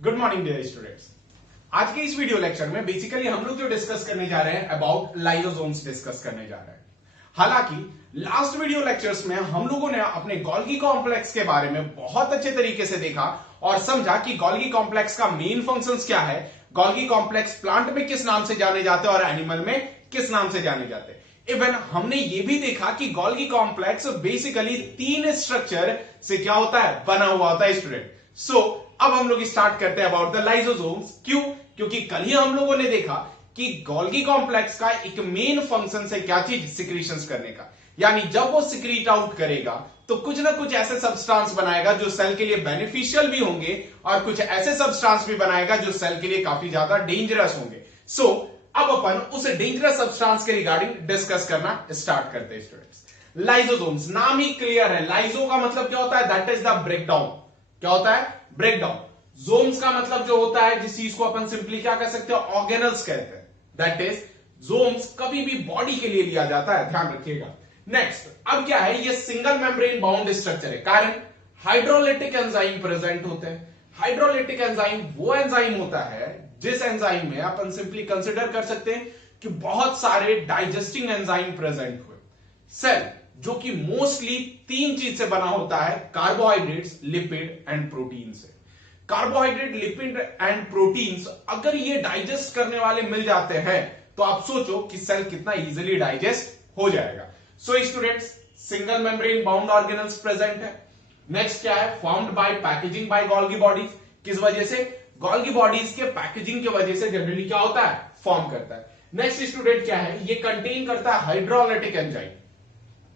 Good morning dear students. आज के इस वीडियो लेक्चर में बेसिकली हम लोग जो डिस्कस करने जा रहे हैं अबाउट लाइसोसोम्स डिस्कस करने जा रहे हैं। हालांकि लास्ट वीडियो लेक्चर्स में हम लोगों ने अपने गोल्गी कॉम्प्लेक्स के बारे में बहुत अच्छे तरीके से देखा और समझा कि गोल्गी कॉम्प्लेक्स का मेन फंक्शंस क्या है, गोल्गी कॉम्प्लेक्स प्लांट में किस नाम से जाने जाते हैं और एनिमल में किस नाम से जाने जाते हैं। इवन हमने ये भी देखा कि गोल्गी कॉम्प्लेक्स बेसिकली तीन स्ट्रक्चर से क्या होता है, बना हुआ होता है स्टूडेंट। सो अब हम लोग स्टार्ट करते हैं अबाउट द लाइसोसोम्स। क्यों? क्योंकि कल ही हम लोगों ने देखा कि गोल्गी कॉम्प्लेक्स का एक मेन फंक्शन है क्या चीज, सिक्रीशंस करने का। यानी जब वो सिक्रीट आउट करेगा तो कुछ ना कुछ ऐसे सब्सटेंस बनाएगा जो सेल के लिए बेनिफिशियल भी होंगे और कुछ ऐसे सब्सटेंस भी बनाएगा जो सेल के लिए काफी ज्यादा डेंजरस होंगे। सो अब अपन उस डेंजरस सब्सटेंस के रिगार्डिंग डिस्कस करना स्टार्ट करते हैं स्टूडेंट्स। लाइसोसोम्स, नाम ही क्लियर है। लाइसो का मतलब क्या होता है, दैट इज द ब्रेकडाउन। क्या होता है? ब्रेकडाउन। जोम्स का मतलब जो होता है, जिस चीज को अपन सिंपली क्या कह सकते हैं, ऑर्गेनल्स कहते हैं। दैट इज जोम्स कभी भी बॉडी के लिए लिया जाता है, ध्यान रखिएगा। नेक्स्ट, अब क्या है, ये सिंगल मेम्ब्रेन बाउंड स्ट्रक्चर है, कारण हाइड्रोलिटिक एंजाइम प्रेजेंट होते हैं। हाइड्रोलिटिक एंजाइम वो एंजाइम होता है जिस एंजाइम में अपन सिंपली कंसिडर कर सकते हैं कि बहुत सारे डाइजेस्टिंग एंजाइम प्रेजेंट हुए। सेल जो कि मोस्टली तीन चीज से बना होता है, कार्बोहाइड्रेट्स, लिपिड एंड प्रोटीन से। कार्बोहाइड्रेट, लिपिड एंड प्रोटीन्स अगर ये डाइजेस्ट करने वाले मिल जाते हैं तो आप सोचो कि सेल कितना इजीली डाइजेस्ट हो जाएगा। So students, single membrane bound organelles present है। नेक्स्ट क्या है, formed by packaging by Golgi bodies. किस वजह से? गोल्गी बॉडीज के पैकेजिंग की वजह से जनरली क्या होता है, फॉर्म करता है। नेक्स्ट स्टूडेंट क्या है, ये कंटेन करता है hydrolytic enzyme.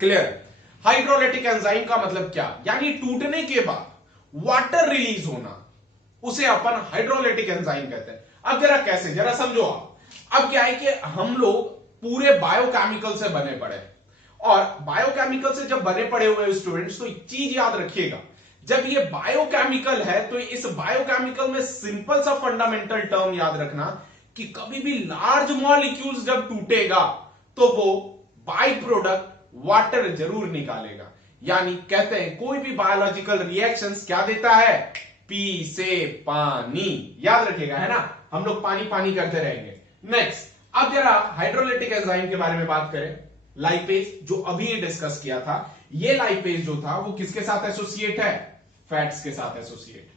Clear? Hydrolytic enzyme का मतलब क्या, यानी टूटने के बाद वाटर रिलीज होना, उसे अपन हाइड्रोलिटिक एंजाइम कहते हैं। अब जरा कैसे, जरा समझो आप। अब क्या है कि हम लोग पूरे बायोकेमिकल से बने पड़े, और बायोकेमिकल से जब बने पड़े हुए स्टूडेंट्स, तो एक चीज याद रखिएगा, जब ये बायोकेमिकल है तो इस बायोकेमिकल में सिंपल सा फंडामेंटल टर्म याद रखना कि कभी भी लार्ज मॉलिक्यूल्स जब टूटेगा तो वो बाय प्रोडक्ट वाटर जरूर निकालेगा। यानी कहते हैं कोई भी बायोलॉजिकल रिएक्शंस क्या देता है, पी से पानी। याद रखिएगा, है ना, हम लोग पानी पानी करते रहेंगे। नेक्स्ट, अब जरा हाइड्रोलिटिक एंजाइम के बारे में बात करें। लाइपेज जो अभी ये डिस्कस किया था, ये लाइपेज जो था वो किसके साथ एसोसिएट है, फैट्स के साथ एसोसिएट।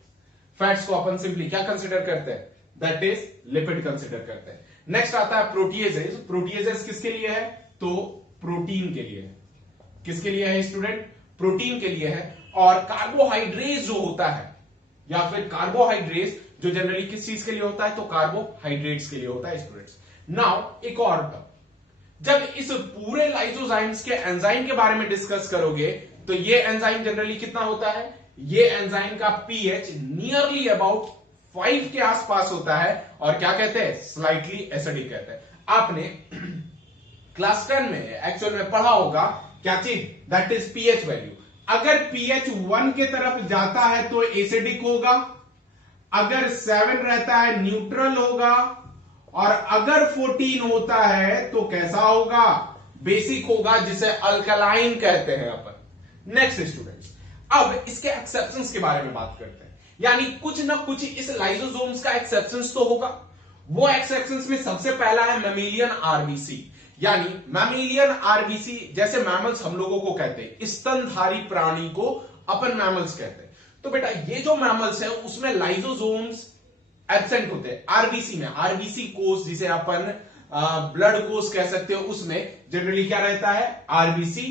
फैट्स को अपन सिंपली क्या कंसिडर करते हैं, दैट इज लिपिड कंसिडर करते हैं। नेक्स्ट आता है प्रोटीएजेस। प्रोटीएजेस किसके लिए है, तो प्रोटीन के लिए है। किसके लिए है स्टूडेंट, प्रोटीन के लिए है। और कार्बोहाइड्रेट जो होता है, या फिर कार्बोहाइड्रेट जो जनरली किस चीज के लिए होता है, तो कार्बोहाइड्रेट्स के लिए होता है स्टूडेंट्स। नाउ एक और टर्म, जब इस पूरे लाइसोजाइम्स के एंजाइम के बारे में डिस्कस करोगे तो ये एंजाइम जनरली कितना होता है, ये एंजाइम का पीएच नियरली अबाउट 5 के आसपास होता है, और क्या कहते हैं, स्लाइटली एसिडिक कहते हैं। आपने क्लास 10 में एक्चुअल में पढ़ा होगा क्या चीज, दैट इज पीएच वैल्यू। अगर पीएच 1 के तरफ जाता है तो एसिडिक होगा, अगर 7 रहता है न्यूट्रल होगा, और अगर 14 होता है तो कैसा होगा, बेसिक होगा, जिसे अल्कलाइन कहते हैं अपन। नेक्स्ट स्टूडेंट्स, अब इसके एक्सेप्शंस के बारे में बात करते हैं। यानी कुछ ना कुछ इस लाइसोसोम्स का एक्सेप्शंस तो होगा। वो एक्सेप्शंस में सबसे पहला है मैमेलियन आरबीसी। यानी मैमेलियन आरबीसी, जैसे मैमल्स हम लोगों को कहते हैं, स्तनधारी प्राणी को अपन मैमल्स कहते हैं। तो बेटा ये जो मैमल्स है उसमें लाइसोसोम्स एब्सेंट होते हैं। आरबीसी में, आरबीसी कोष जिसे अपन ब्लड कोष कह सकते हो, उसमें जनरली क्या रहता है, आरबीसी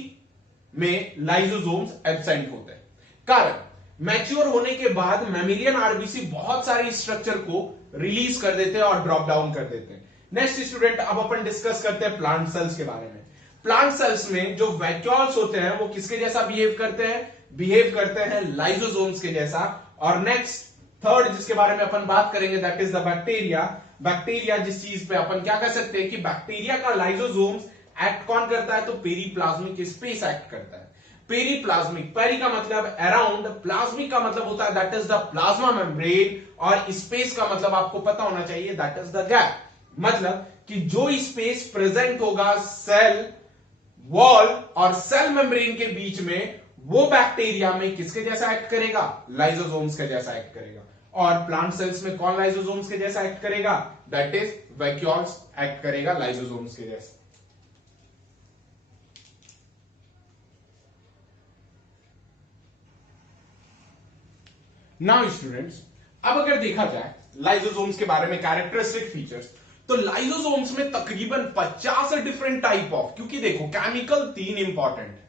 में लाइसोसोम्स एब्सेंट होते हैं। कारण मैच्योर होने के बाद मैमेलियन आरबीसी बहुत सारे स्ट्रक्चर को रिलीज कर देते हैं और ड्रॉप डाउन कर देते हैं। नेक्स्ट स्टूडेंट, अब अपन डिस्कस करते हैं प्लांट सेल्स के बारे में। प्लांट सेल्स में जो वैक्यूल्स होते हैं वो किसके जैसा बिहेव करते हैं लाइसोसोम्स के जैसा। और नेक्स्ट थर्ड जिसके बारे में अपन बात करेंगे, that is the bacteria. Bacteria जिस चीज पे अपन क्या कह सकते हैं कि बैक्टीरिया का लाइसोसोम्स एक्ट कौन करता है, तो पेरीप्लाज्मिक स्पेस एक्ट करता है। पेरीप्लाज्मिक, पेरी का मतलब अराउंड, प्लाज्मिक का मतलब होता है that is the plasma membrane, और स्पेस का मतलब आपको पता होना चाहिए, दैट इज द गैप। मतलब कि जो स्पेस प्रेजेंट होगा सेल वॉल और सेल मेम्ब्रेन के बीच में, वो बैक्टीरिया में किसके जैसा एक्ट करेगा, लाइसोसोम्स के जैसा एक्ट करेगा। और प्लांट सेल्स में कौन लाइसोसोम्स के जैसा एक्ट करेगा? दैट इज वैक्यूल्स एक्ट करेगा लाइसोसोम्स के जैसा। नाउ स्टूडेंट्स, अब अगर देखा जाए लाइसोसोम्स के बारे में कैरेक्टरिस्टिक फीचर्स, तो लाइसोसोम्स में तकरीबन 50 डिफरेंट टाइप ऑफ, क्योंकि देखो केमिकल 3 इंपॉर्टेंट है,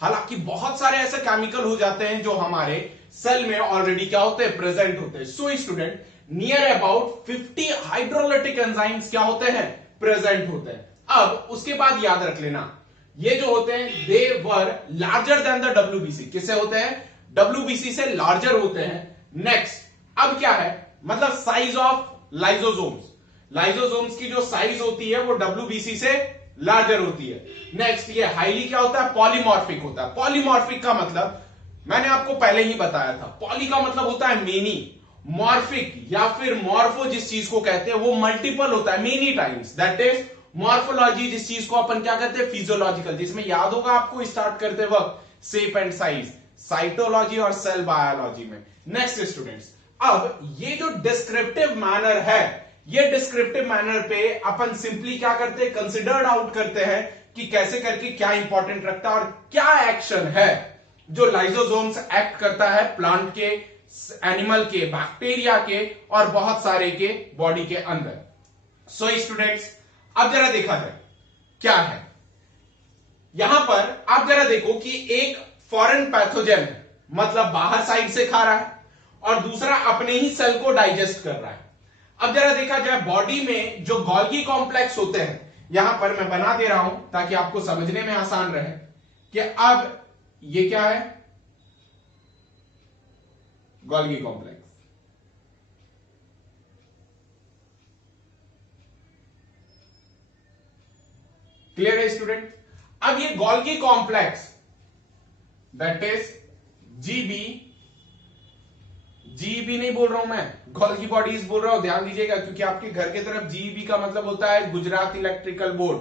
हालांकि बहुत सारे ऐसे केमिकल हो जाते हैं जो हमारे सेल में ऑलरेडी क्या होते हैं? प्रेजेंट होते हैं। So student, near about 50 hydrolytic enzymes क्या होते हैं? प्रेजेंट होते हैं। अब उसके बाद याद रख लेना, ये जो होते हैं दे वर लार्जर देन द डब्ल्यूबीसी। किससे होते हैं? डब्ल्यूबीसी से लार्जर होते हैं। नेक्स्ट, अब क्या है? मतलब साइज ऑफ लाइसोसोम्स, लाइसोसोम्स की जो साइज होती है वो डब्ल्यूबीसी से लार्जर होती है। नेक्स्ट, ये हाईली क्या होता है? पॉलीमॉर्फिक होता है। पॉलीमॉर्फिक का मतलब मैंने आपको पहले ही बताया था, पॉली का मतलब होता है मेनी, मॉर्फिक या फिर मॉर्फो जिस चीज को कहते हैं वो मल्टीपल होता है, many times. That is morphology, जिस चीज को अपन क्या कहते हैं? फिजियोलॉजिकल, जिसमें याद होगा आपको स्टार्ट करते वक्त शेप एंड साइज, साइटोलॉजी और सेल बायोलॉजी में। नेक्स्ट स्टूडेंट्स, अब ये जो डिस्क्रिप्टिव मैनर है, ये डिस्क्रिप्टिव मैनर पे अपन सिंपली क्या करते हैं? कंसिडर्ड आउट करते हैं कि कैसे करके क्या इंपॉर्टेंट रखता है और क्या एक्शन है जो लाइसोसोम्स एक्ट करता है प्लांट के, एनिमल के, बैक्टीरिया के और बहुत सारे के बॉडी के अंदर। सो स्टूडेंट्स, अब जरा देखा जाए क्या है यहां पर। आप जरा देखो कि एक फॉरेन पैथोजन है, मतलब बाहर साइड से खा रहा है, और दूसरा अपने ही सेल को डाइजेस्ट कर रहा है। अब जरा देखा जाए बॉडी में जो गोल्गी कॉम्प्लेक्स होते हैं, यहां पर मैं बना दे रहा हूं ताकि आपको समझने में आसान रहे कि अब ये क्या है? Golgi complex. क्लियर है स्टूडेंट? अब ये Golgi complex that is GB नहीं बोल रहा हूं मैं, गोल्गी बॉडीज बोल रहा हूं, ध्यान दीजिएगा, क्योंकि आपके घर की तरफ जीबी का मतलब होता है गुजरात इलेक्ट्रिकल बोर्ड।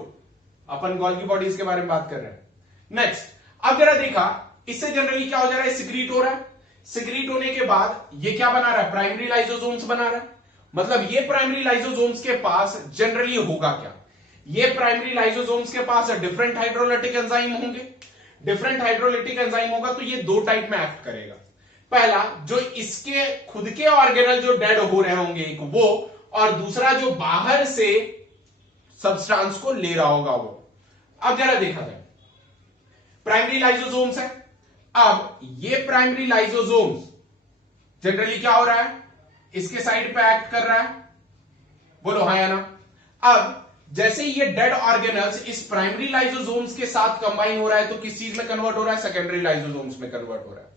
अपन गोल्गी बॉडीज के बारे में बात कर रहे हैं। नेक्स्ट, अब जरा देखा, इससे जनरली क्या हो जा रहा है? सिक्रीट हो रहा है। सिक्रीट होने के बाद ये क्या बना रहा है? प्राइमरी लाइसोसोम्स बना रहा है। मतलब ये प्राइमरी लाइसोसोम्स के पास जनरली होगा क्या? ये प्राइमरी लाइसोसोम्स के पास डिफरेंट हाइड्रोलिटिक एंजाइम होंगे। डिफरेंट हाइड्रोलिटिक एंजाइम होगा तो ये 2 टाइप में एक्ट करेगा। पहला, जो इसके खुद के ऑर्गेनल जो डेड हो रहे होंगे एक वो, और दूसरा जो बाहर से सब्सटेंस को ले रहा होगा वो। अब जरा देखा जाए, प्राइमरी लाइसोसोम्स है। अब ये प्राइमरी लाइसोसोम्स जनरली क्या हो रहा है? इसके साइड पे एक्ट कर रहा है, बोलो हाँ या ना। अब जैसे ये डेड ऑर्गेनल्स इस प्राइमरी लाइसोसोम्स के साथ कंबाइन हो रहा है तो किस चीज में कन्वर्ट हो रहा है? सेकेंडरी लाइसोसोम्स में कन्वर्ट हो रहा है।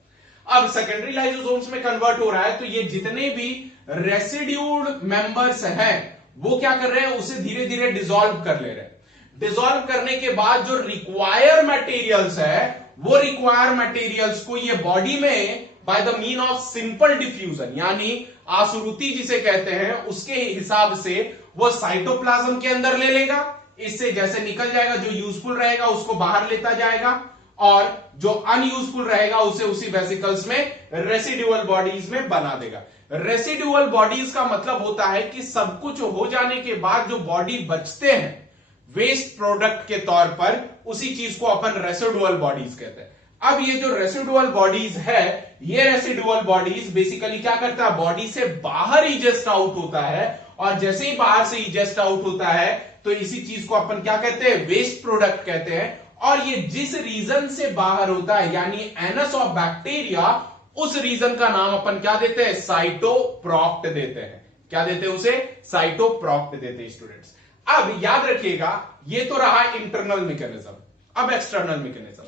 अब सेकेंडरी लाइसोसोम्स में कन्वर्ट हो रहा है तो ये जितने भी रेसिड्यूड मेंबर्स हैं वो क्या कर रहे हैं? उसे धीरे धीरे डिसॉल्व कर ले रहे हैं। डिसॉल्व करने के बाद जो रिक्वायर मटेरियल्स है, वो रिक्वायर मटेरियल्स को ये बॉडी में by the mean of simple diffusion, यानी आसुरुति जिसे कहते हैं, उसके हिसाब से वो साइटोप्लाज्म के अंदर ले लेगा। इससे जैसे निकल जाएगा, जो यूजफुल रहेगा उसको बाहर लेता जाएगा, और जो अनयूजफुल रहेगा उसे उसी वेसिकल्स में रेसिडुअल बॉडीज में बना देगा। रेसिडुअल बॉडीज का मतलब होता है कि सब कुछ हो जाने के बाद जो बॉडी बचते हैं वेस्ट प्रोडक्ट के तौर पर, उसी चीज को अपन रेसिडुअल बॉडीज कहते हैं। अब ये जो रेसिडुअल बॉडीज है, ये रेसिडुअल बॉडीज बेसिकली क्या करता है? बॉडी से बाहर इजेस्ट आउट होता है, और जैसे ही बाहर से इजेस्ट आउट होता है तो इसी चीज को अपन क्या कहते हैं? वेस्ट प्रोडक्ट कहते हैं। और ये जिस रीजन से बाहर होता है, यानी एनस ऑफ बैक्टीरिया, उस रीजन का नाम अपन क्या देते हैं? साइटोप्रॉक्ट देते हैं। क्या देते हैं उसे? साइटोप्रॉक्ट देते हैं स्टूडेंट्स। अब याद रखिएगा, ये तो रहा इंटरनल मैकेनिज्म। अब एक्सटर्नल मैकेनिज्म,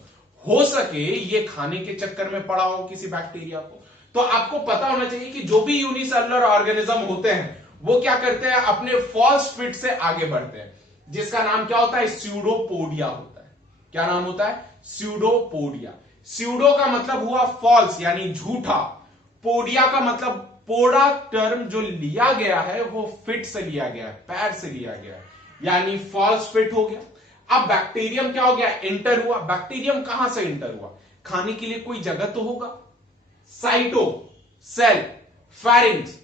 हो सके ये खाने के चक्कर में पड़ा हो किसी बैक्टीरिया को, तो आपको पता होना चाहिए कि जो भी यूनिसेलुलर ऑर्गेनिज्म होते हैं वो क्या करते हैं? अपने फॉल्स फिट से आगे बढ़ते हैं, जिसका नाम क्या होता है? स्यूडोपोडिया होता है। क्या नाम होता है? स्यूडोपोडिया। स्यूडो का मतलब हुआ फॉल्स यानी झूठा, पोडिया का मतलब, पोडा टर्म जो लिया गया है वो फिट से लिया गया है, पैर से लिया गया है, यानी फॉल्स फिट हो गया। अब बैक्टीरियम क्या हो गया? इंटर हुआ। बैक्टीरियम कहां से इंटर हुआ? खाने के लिए कोई जगह तो होगा, साइटो, सेल, फेरिंग्स,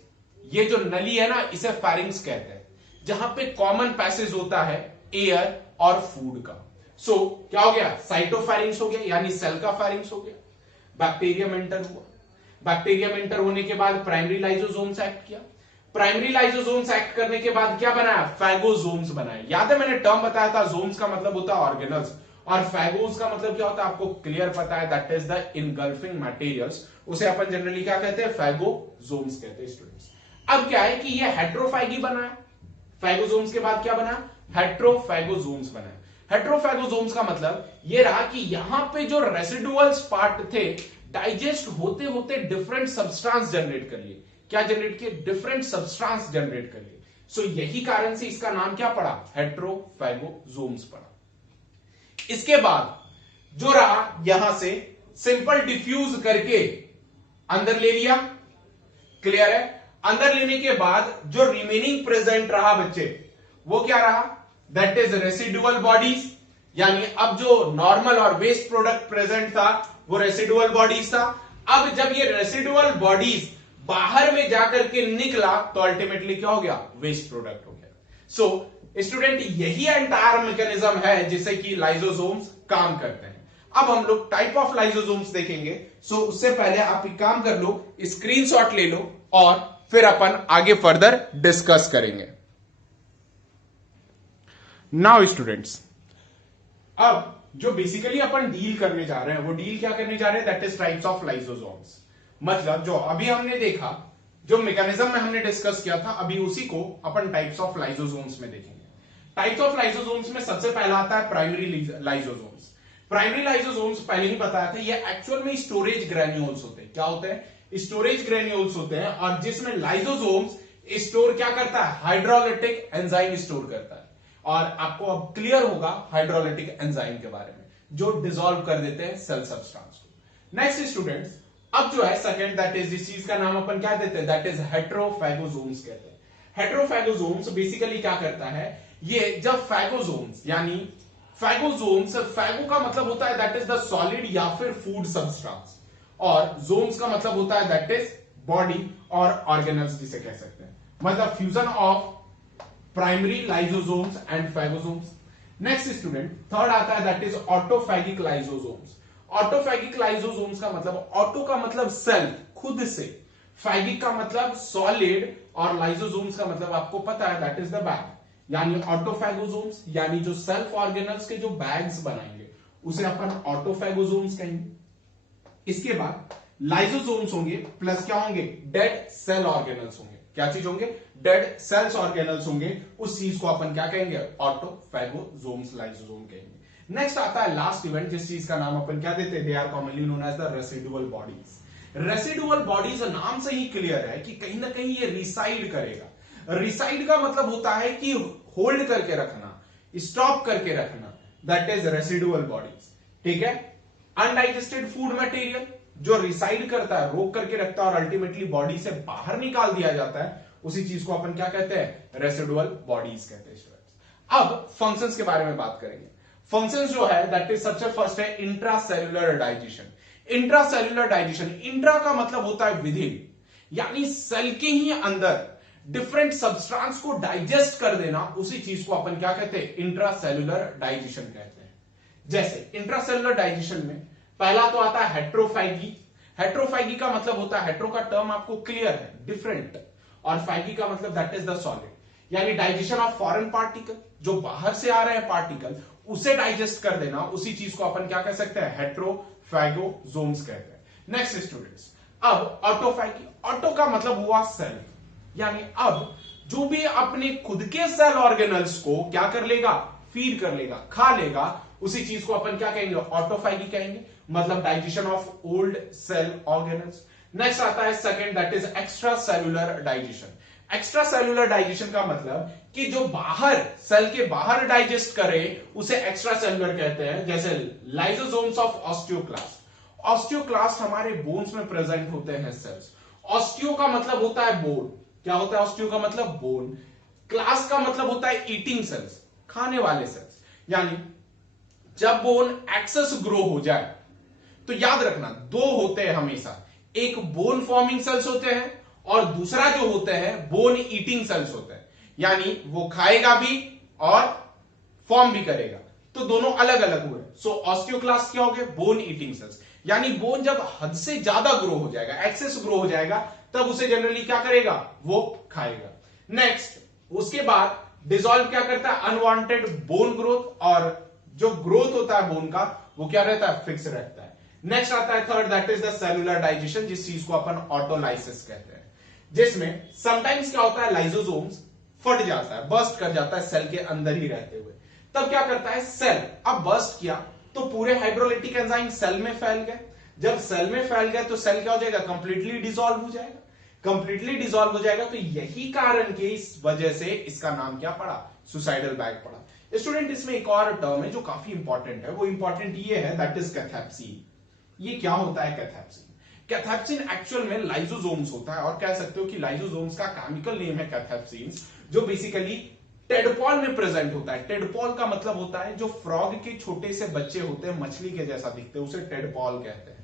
ये जो नली है ना, इसे फेरिंग्स कहते हैं, जहां पे कॉमन पैसेज होता है एयर और फूड का। सो क्या हो गया, साइटोफेरिंग्स हो गया, यानी सेल का फेरिंग्स हो गया। बैक्टीरियम एंटर हुआ, बैक्टीरियम एंटर होने के बाद प्राइमरी लाइसोसोम्स एक्ट किया, प्राइमरी लाइसोसोम्स एक्ट करने के बाद क्या बनाया, फैगोसोम्स बनाया। याद है मैंने टर्म बताया था, जोम्स का मतलब होता है ऑर्गेनल्स और फैगोस का मतलब क्या होता है, आपको क्लियर पता है, that is the engulfing materials. उसे अपन जनरली क्या कहते हैं, फैगोसोम्स कहते हैं स्टूडेंट्स। अब क्या है कि ये हेट्रोफैगी बनाया, फैगोसोम्स के बाद क्या बना, हेट्रोफैगोसोम्स बनाया। हेट्रोफैगोसोम्स का मतलब ये रहा कि यहां पे जो रेसिडुअल्स पार्ट थे डाइजेस्ट होते होते डिफरेंट सब्सटेंस जनरेट कर लिए। क्या जनरेट किए, डिफरेंट सब्सटेंस जनरेट कर लिए। सो यही कारण से इसका नाम क्या पड़ा, हेट्रोफैगोसोम्स पड़ा। इसके बाद जो रहा, यहां से सिंपल डिफ्यूज करके अंदर ले लिया, क्लियर है। अंदर लेने के बाद जो रिमेनिंग प्रेजेंट रहा बच्चे, वो क्या रहा, दैट इज रेसिडुअल बॉडीज, यानी अब जो नॉर्मल और वेस्ट प्रोडक्ट प्रेजेंट था वो रेसिडुअल बॉडीज था। अब जब ये रेसिडुअल बॉडीज बाहर में जाकर के निकला तो अल्टीमेटली क्या हो गया, वेस्ट प्रोडक्ट हो गया। सो स्टूडेंट यही एंटायर मैकेनिज्म है जिससे कि लाइसोसोम्स काम करते हैं। अब हम लोग टाइप ऑफ लाइसोसोम्स देखेंगे। सो उससे पहले आप एक काम कर लो, स्क्रीनशॉट ले लो और फिर अपन आगे फर्दर डिस्कस करेंगे। नाउ स्टूडेंट्स, अब जो बेसिकली अपन डील करने जा रहे हैं, वो डील क्या करने जा रहे हैं, that is types of lysosomes. मतलब जो अभी हमने देखा, जो मैकेनिज्म में हमने डिस्कस किया था, अभी उसी को अपन टाइप्स ऑफ लाइसोसोम्स में देखेंगे। टाइप्स ऑफ लाइसोसोम्स में सबसे पहला आता है प्राइमरी लाइसोसोम्स। प्राइमरी लाइसोसोम्स पहले ही बताया था, ये एक्चुअल में स्टोरेज ग्रेन्यूल्स होते हैं। क्या होते हैं, स्टोरेज ग्रेन्यूल्स होते हैं, और जिसमें लाइसोसोम्स स्टोर क्या करता है, हाइड्रोलिटिक एंजाइम स्टोर करता है। और आपको अब क्लियर होगा हाइड्रोलिटिक एंजाइम के बारे में, जो डिसॉल्व कर देते हैं सेल सब्सटेंस को। नेक्स्ट स्टूडेंट्स, अब जो है सेकंड, दैट इज इस चीज का नाम अपन क्या देते हैं, दैट इज हेट्रोफैगोसोम्स कहते हैं। हेट्रोफैगोसोम्स बेसिकली क्या करता है, ये जब फैगोसोम्स, यानी फैगोसोम्स, फैगो का मतलब होता है दैट इज द सॉलिड या फिर फूड सब्सटेंस, और जोम्स का मतलब होता है दैट इज बॉडी और ऑर्गेनल्स जिसे कह सकते हैं। मतलब fusion of primary lysosomes and phagosomes. Next student, third आता है that is autophagic lysosomes. Autophagic lysosomes का मतलब, ऑटो का मतलब सेल्फ, खुद से, फैगिक का मतलब सॉलिड, और लाइसोसोम्स का मतलब आपको पता है दैट इज द बैग। यानी ऑटोफैगोसोम्स, यानी जो सेल्फ ऑर्गेनल्स के जो बैग्स बनाएंगे उसे अपन ऑटोफैगोसोम्स कहेंगे। इसके बाद लाइसोसोम्स होंगे, प्लस क्या होंगे, डेड सेल ऑर्गेनल्स होंगे। क्या चीज होंगे, डेड सेल्स ऑर्गेनल्स होंगे, उस चीज को अपन क्या कहेंगे, ऑटोफैगोसोम्स, लाइसोसोम कहेंगे। नेक्स्ट आता है लास्ट इवेंट, जिस चीज का नाम अपन क्या देते हैं, they are commonly known as the residual bodies. Residual bodies नाम से ही क्लियर है कि कहीं ना कहीं ये रिसाइड करेगा। रिसाइड का मतलब होता है कि होल्ड करके रखना, स्टॉप करके रखना, दैट इज रेसिडुअल बॉडीज। ठीक है, अनडाइजेस्टेड फूड मटेरियल जो रिसाइड करता है, रोक करके रखता है और अल्टीमेटली बॉडी से बाहर निकाल दिया जाता है, उसी चीज को अपन क्या कहते हैं, रेसिडुअल बॉडीज कहते हैं स्टूडेंट्स। अब फंक्शंस के बारे में बात करेंगे। फंक्शंस जो है दैट इज सबसे फर्स्ट है intracellular digestion. Intracellular digestion, intra का मतलब होता है विदिन, यानी सेल के ही अंदर डिफरेंट सब्सटेंस को डाइजेस्ट कर देना, उसी चीज को अपन क्या कहते हैं, इंट्रासेल्युलर डाइजेशन कहते हैं। जैसे इंट्रासेल्युलर डाइजेशन में पहला तो आता है हेट्रोफैगी। हेट्रोफैगी का मतलब होता है, हेट्रो का टर्म आपको क्लियर है, डिफरेंट, और फैगी का मतलब दैट इज द सॉलिड, यानी डाइजेशन ऑफ फॉरेन पार्टिकल, जो बाहर से आ रहे हैं पार्टिकल, उसे डाइजेस्ट कर देना, उसी चीज को अपन क्या कह सकते हैं, हेट्रोफैगोसोम्स कहते हैं। नेक्स्ट स्टूडेंट्स, अब ऑटोफैगी, ऑटो का मतलब हुआ सेल्फ, यानी अब जो भी अपने खुद के सेल ऑर्गेनल्स को क्या कर लेगा, फीड कर लेगा, खा लेगा, उसी चीज को अपन क्या कहेंगे, ऑटोफैगी कहेंगे, मतलब digestion of old cell organelles. Next आता है second, that is extra cellular digestion. Extra cellular digestion का मतलब कि जो बाहर, सेल के बाहर डाइजेस्ट करे उसे एक्स्ट्रा सेलुलर कहते हैं। जैसे लाइसोसोम्स ऑफ ऑस्टियोक्लास्ट। ऑस्टियोक्लास्ट हमारे बोन्स में प्रेजेंट होते हैं सेल्स। ऑस्टियो का मतलब होता है बोन, क्या होता है ऑस्टियो का मतलब, बोन। क्लास का मतलब होता है ईटिंग सेल्स, खाने वाले सेल्स। यानी जब बोन एक्सेस ग्रो हो जाए तो याद रखना दो होते हैं हमेशा, एक बोन फॉर्मिंग सेल्स होते हैं और दूसरा जो होता है बोन ईटिंग सेल्स होता है, यानी वो खाएगा भी और फॉर्म भी करेगा, तो दोनों अलग अलग हुए। सो ऑस्टियोक्लास्ट क्या हो गए? बोन ईटिंग सेल्स, यानी बोन जब हद से ज्यादा ग्रो हो जाएगा, एक्सेस ग्रो हो जाएगा, तब उसे जनरली क्या करेगा? वो खाएगा। नेक्स्ट, उसके बाद डिसॉल्व क्या करता है? अनवांटेड बोन ग्रोथ, और जो ग्रोथ होता है बोन का वो क्या रहता है? फिक्स रहता है। नेक्स्ट आता है third, that is the cellular digestion, जिस चीज को अपन ऑटोलाइसिस कहते हैं, जिसमें समटाइम्स क्या होता है? लाइसोसोम्स फट जाता है, बर्स्ट कर जाता है सेल के अंदर ही रहते हुए। तब क्या करता है? सेल अब बर्स्ट किया तो पूरे हाइड्रोलाइटिक एंजाइम सेल में फैल गए। जब सेल में फैल गए तो सेल क्या हो जाएगा? कंप्लीटली डिसॉल्व हो जाएगा। कंप्लीटली डिसॉल्व हो जाएगा तो यही कारण के इस वजह से इसका नाम क्या पड़ा? सुसाइडल बैग पड़ा। स्टूडेंट, इसमें एक और टर्म है जो काफी इंपॉर्टेंट है, वो इंपॉर्टेंट ये है, दैट इज कैथेप्सिन। ये क्या होता है कैथेप्सिन? कैथेप्सिन एक्चुअल में लाइसोसोम्स होता है, और कह सकते हो कि लाइसोसोम्स का केमिकल नेम है कैथेप्सिन, जो बेसिकली टेडपॉल में प्रेजेंट होता है। टेडपॉल का मतलब होता है जो फ्रॉग के छोटे से बच्चे होते हैं, मछली के जैसा दिखते हैं, उसे टेडपॉल कहते हैं।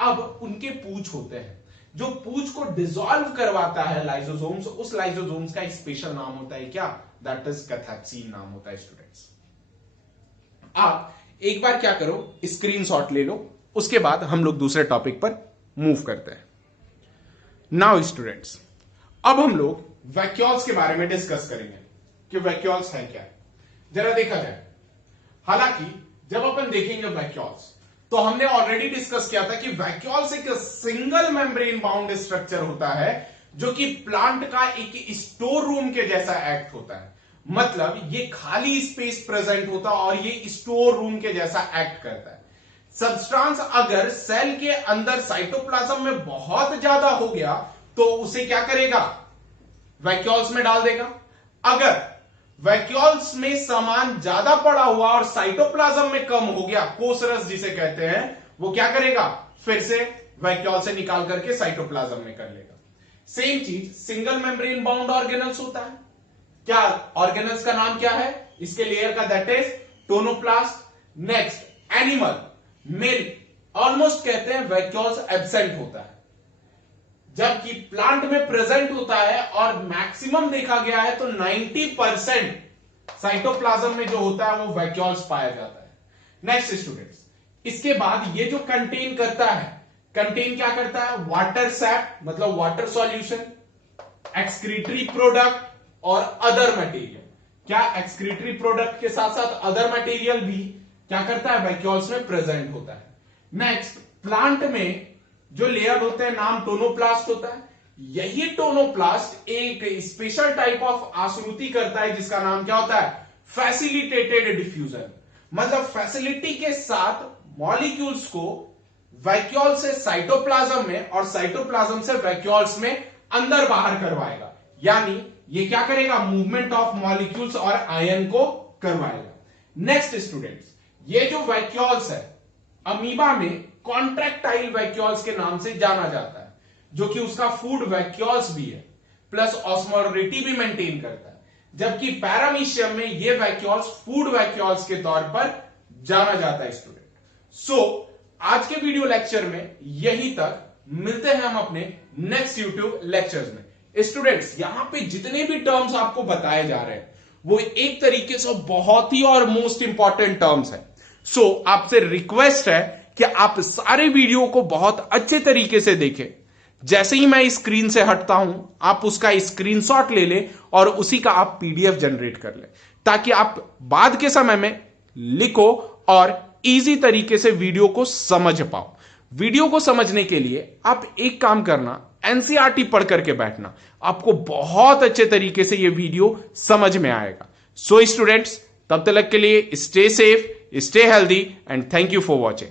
अब उनके पूंछ होते हैं, जो पूंछ को डिसॉल्व करवाता है लाइसोसोम्स, उस लाइसोसोम्स का एक स्पेशल नाम होता है क्या? दैट इज कैथेप्सिन नाम होता है। स्टूडेंट्स, आप एक बार क्या करो, स्क्रीनशॉट ले लो, उसके बाद हम लोग दूसरे टॉपिक पर मूव करते हैं। नाउ स्टूडेंट्स, अब हम लोग वैक्यूल्स के बारे में डिस्कस करेंगे कि वैक्यूल्स है क्या। जरा देखा जाए, हालांकि जब अपन देखेंगे वैक्यूल्स, तो हमने ऑलरेडी डिस्कस किया था कि वैक्यूल्स एक सिंगल मेम्ब्रेन बाउंड स्ट्रक्चर होता है, जो कि प्लांट का एक स्टोर रूम के जैसा एक्ट होता है। मतलब ये खाली स्पेस प्रेजेंट होता है और ये स्टोर रूम के जैसा एक्ट करता है। सब्सटेंस अगर सेल के अंदर साइटोप्लाज्म में बहुत ज्यादा हो गया तो उसे क्या करेगा? वैक्यूल्स में डाल देगा। अगर वैक्यूल्स में सामान ज्यादा पड़ा हुआ और साइटोप्लाज्म में कम हो गया, कोसरस जिसे कहते हैं, वो क्या करेगा? फिर से वैक्यूल से निकाल करके साइटोप्लाज्म में कर लेगा। सेम चीज सिंगल मेम्ब्रेन बाउंड ऑर्गेनल्स होता है। क्या ऑर्गेनल्स का नाम क्या है इसके लेयर का? That is tonoplast. Next, animal मेल ऑलमोस्ट कहते हैं वैक्यूल्स एब्सेंट होता है, जबकि प्लांट में प्रेजेंट होता है, और मैक्सिमम देखा गया है तो 90% साइटोप्लाज्म में जो होता है वो वैक्यूल्स पाया जाता है। नेक्स्ट स्टूडेंट्स, इसके बाद ये जो कंटेन करता है, कंटेन क्या करता है? वाटर सैप, मतलब वाटर सॉल्यूशन, एक्सक्रीटरी प्रोडक्ट और अदर मटेरियल। क्या एक्सक्रीटरी प्रोडक्ट के साथ साथ अदर मटेरियल भी क्या करता है? वैक्यूल्स में प्रेजेंट होता है। नेक्स्ट, प्लांट में जो लेयर होते हैं नाम टोनोप्लास्ट होता है। यही टोनोप्लास्ट एक स्पेशल टाइप ऑफ आश्रुति करता है जिसका नाम क्या होता है? Facilitated diffusion. मतलब फैसिलिटी के साथ मॉलिक्यूल्स को वैक्यूल से साइटोप्लाज्म में और साइटोप्लाज्म से वैक्यूल्स में अंदर बाहर करवाएगा, यानी ये क्या करेगा? मूवमेंट ऑफ मॉलिक्यूल्स और आयन को करवाएगा। नेक्स्ट स्टूडेंट्स, ये जो वैक्यूल्स है अमीबा में कॉन्ट्रैक्टाइल वैक्यूल्स के नाम से जाना जाता है, जो कि उसका फूड वैक्यूल्स भी है, प्लस ऑस्मोलिटी भी मेंटेन करता है, जबकि पैरामीशियम में ये वैक्यूल्स फूड वैक्यूल्स के तौर पर जाना जाता है। स्टूडेंट, सो आज के वीडियो लेक्चर में यही तक, मिलते हैं हम अपने नेक्स्ट यूट्यूब लेक्चर्स में। स्टूडेंट्स, यहां पे जितने भी टर्म्स आपको बताए जा रहे हैं वो एक तरीके से बहुत ही और मोस्ट इंपॉर्टेंट टर्म्स है। सो आपसे रिक्वेस्ट है कि आप सारे वीडियो को बहुत अच्छे तरीके से देखें। जैसे ही मैं स्क्रीन से हटता हूं, आप उसका स्क्रीनशॉट ले लें और उसी का आप पीडीएफ जनरेट कर लें, ताकि आप बाद के समय में लिखो और इजी तरीके से वीडियो को समझ पाओ। वीडियो को समझने के लिए आप एक काम करना, एनसीईआरटी पढ़ करके बैठना, आपको बहुत अच्छे तरीके से यह वीडियो समझ में आएगा। सो स्टूडेंट्स, तब तक के लिए stay safe, stay healthy and thank you for watching.